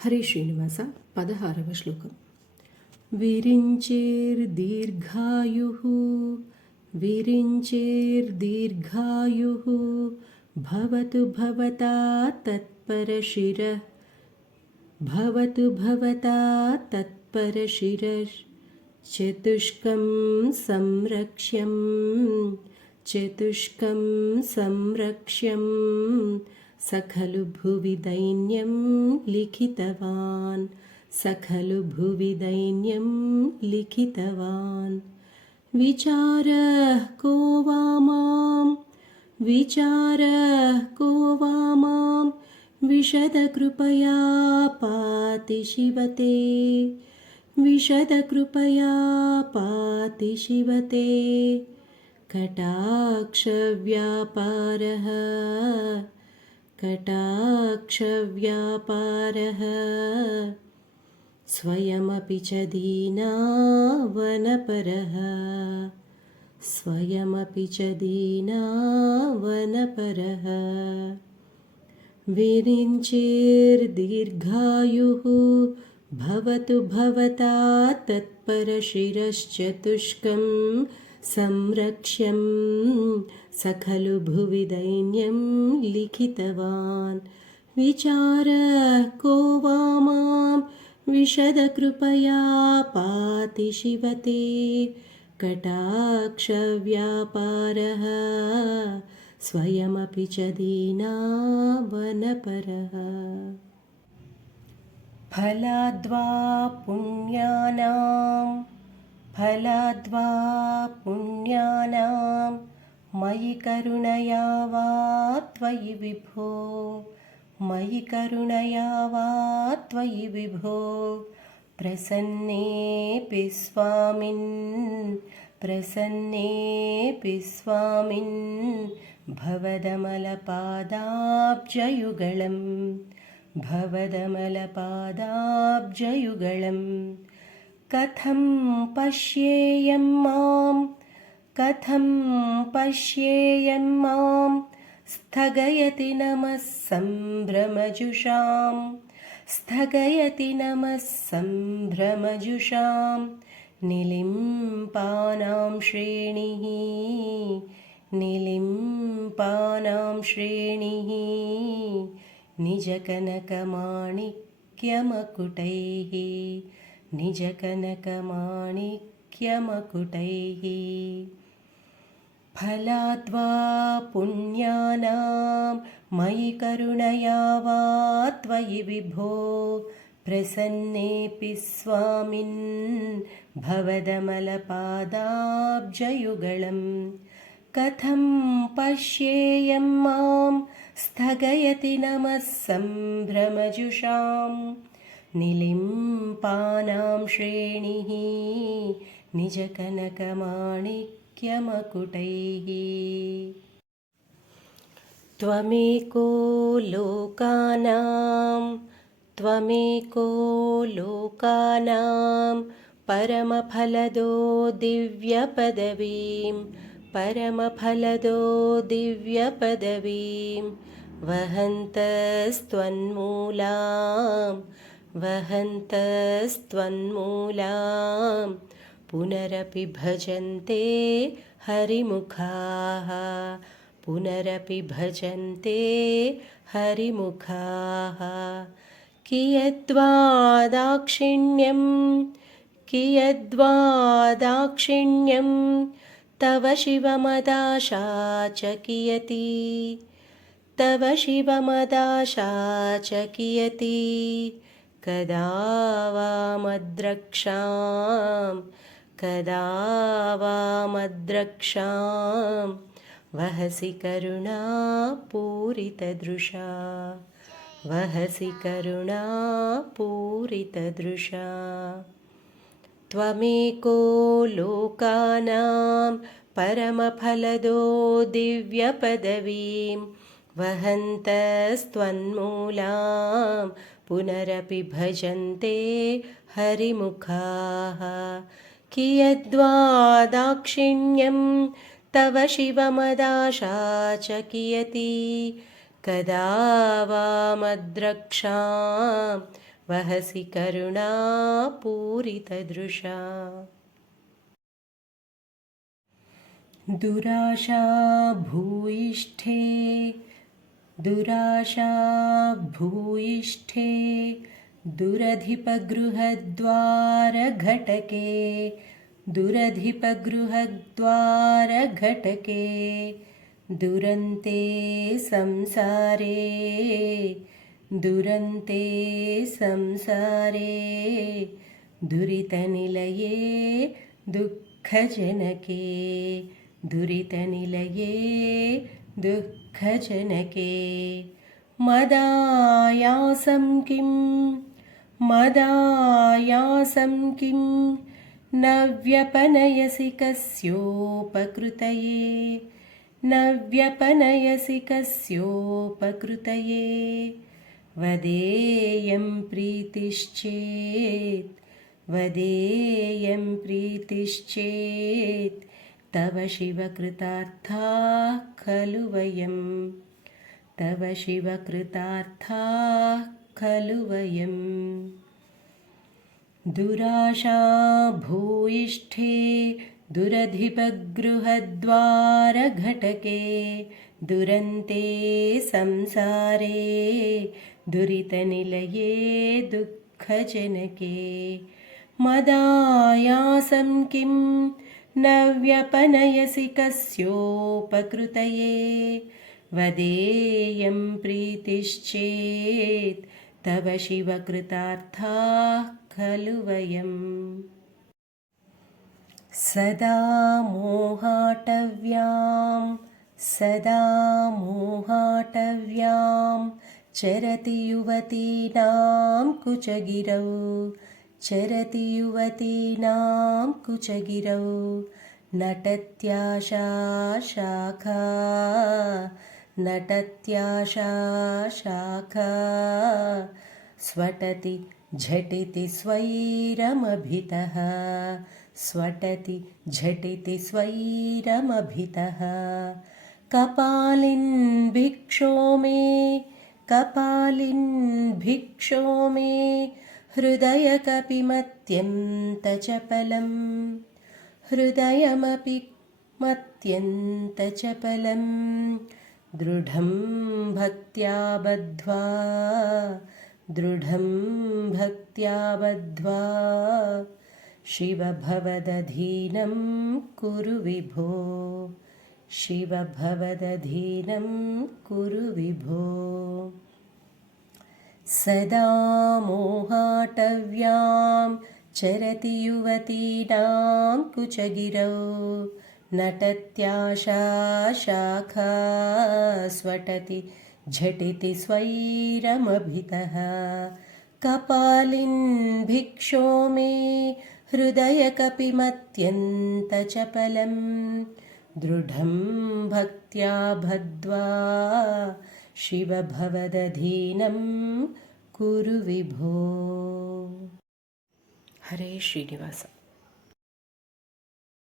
హరే శ్రీనివాస 16వ శ్లోకం. విరించేర్దీర్ఘాయుః విరించేర్దీర్ఘాయుః భవతు భవతా తత్పరశిరః భవతు భవతా తత్పరశిరః చతుష్కం సంరక్ష్యం చతుష్కం సంరక్ష్యం సఖలు భువి దైన్యం లిఖితవాన్ సఖలు భువి దైన్యం లిఖితవాన్ విచారః కో వా మాం విచారః కో వా మాం విశదకృపయా పాతి శివతే విశదకృపయా పాతి శివతే కటాక్షవ్యాపారః కటాక్షవ్యాపారः స్వయమపి చ దీనావనపరः స్వయమపి చ దీనావనపరः విరించేర్దీర్ఘాయుః భవతు భవతా తత్పరశిరశ్చతుష్కం సంరక్ష్యం సఖలు భువి దైన్యం లిఖితవాన్ విచారః కో వా మాం విశదకృపయా పాతి శివతే కటాక్షవ్యాపారः స్వయమపి చ దీనావనపరः ఫలాద్వా పుణ్యానాం ఫలాద్వా పుణ్యానాం మయి కరుణయా వా త్వయి విభో మయి కరుణయా వా త్వయి విభో ప్రసన్నేపి స్వామిన్ ప్రసన్నేపి స్వామిన్ భవదమలపాదాబ్జయుగళం భవదమలపాదాబ్జయుగళం కథం పశ్యేయం మాం కథం పశ్యేయం మాం స్థగయతి నమః సంభ్రమజుషాం స్థగయతి నమః సంభ్రమజుషాం నిలింపానాం శ్రేణిః నిలింపానాం శ్రేణిః నిజకనకమాణిక్యమకుటైః నిజకనకమాణిక్యమకుటైః ఫలాద్వా పుణ్యానాం మయి కరుణయా వా త్వయి విభో ప్రసన్నేపి స్వామిన్ భవదమలపాదాబ్జయుగళం కథం పశ్యేయం మాం స్థగయతి నమః సంభ్రమజుషాం నిలింపానాం శ్రేణిః నిజకనకమాణిక్యమకుటైః త్వమేకో లోకానాం త్వమేకో లోకానాం పరమఫలదో దివ్యపదవీం పరమఫలదో దివ్యపదవీం వహంతస్త్వన్మూలాం వహంతస్త్వన్మూలాం పునరపి భజంతే హరిముఖాః పునరపి భజంతే హరిముఖాః కియద్వా దాక్షిణ్యం కియద్వా దాక్షిణ్యం తవ శివమదాశా చ కియతి తవ శివమదాశా చ కియతి కదా వా మద్రక్షాం కదా వా మద్రక్షాం వహసి కరుణాపూరితదృశా వహసి కరుణాపూరితదృశా త్వమేకో లోకానాం పరమఫలదో దివ్యపదవీం వహంతస్త్వన్మూలాం పునరపి భజంతే హరిముఖాః కియద్వా దాక్షిణ్యం తవ శివమదాశా చ కియతి కదా వా మద్రక్షాం वहसि करुणापूरितदृशा दुराशा भूयिष्ठे दुराशा भूयिष्ठे दुरधिपगृहद्वारघटके दुरधिपगृहद्वारघटके दुरन्ते संसारे दुरन्ते संसारे दुरितनिलये दुःखजनके दुरितनिलये दुःखजनके मदायासं किं मदायासं किं न व्यपनयसि कस्योपकृतये न व्यपनयसि कस्योपकृतये वदेयं प्रीतिश्चेत् वदेयं प्रीतिश्चेत् तव शिवकृतार्थाः खलु वयं तव शिवकृतार्थाः खलु वयं दुराशा भूयिष्ठे दुरधिपगृहद्वारघटके दुरन्ते संसारे दुरितनिलये दुःखजनके मदायासं किं न व्यपनयसि कस्योपकृतये वदेयं प्रीतिश्चेत् तव शिवकृतार्थाः खलु वयं सदा मोहाटव्यां चरति युवतीनां कुचगिरौ चरति युवतीनां कुचगिरौ नटत्याशा शाखा नटत्याशा शाखा स्वटति झटिति स्वैरमभितः स्वटति झटिति स्वैरमभितः कपालिन् भिक्षो मे हृदयकपिमत्यन्तचपलं हृदयमपि मत्यन्तचपलं दृढं भक्त्या बद्ध्वा शिव भवदधीनं कुरु विभो शिव भवदधीनं कुरु विभो सदा मोहाटव्यां चरति युवतीनां कुचगिरौ नटत्याशा शाखा स्वटति झटिति स्वैरमभितः कपालिन् भिक्षो मे हृदयकपिमत्यन्तचपलं दृढं भक्त्या बद्ध्वा शिव भवदधीनं कुरु विभो हरे श्रीनिवास।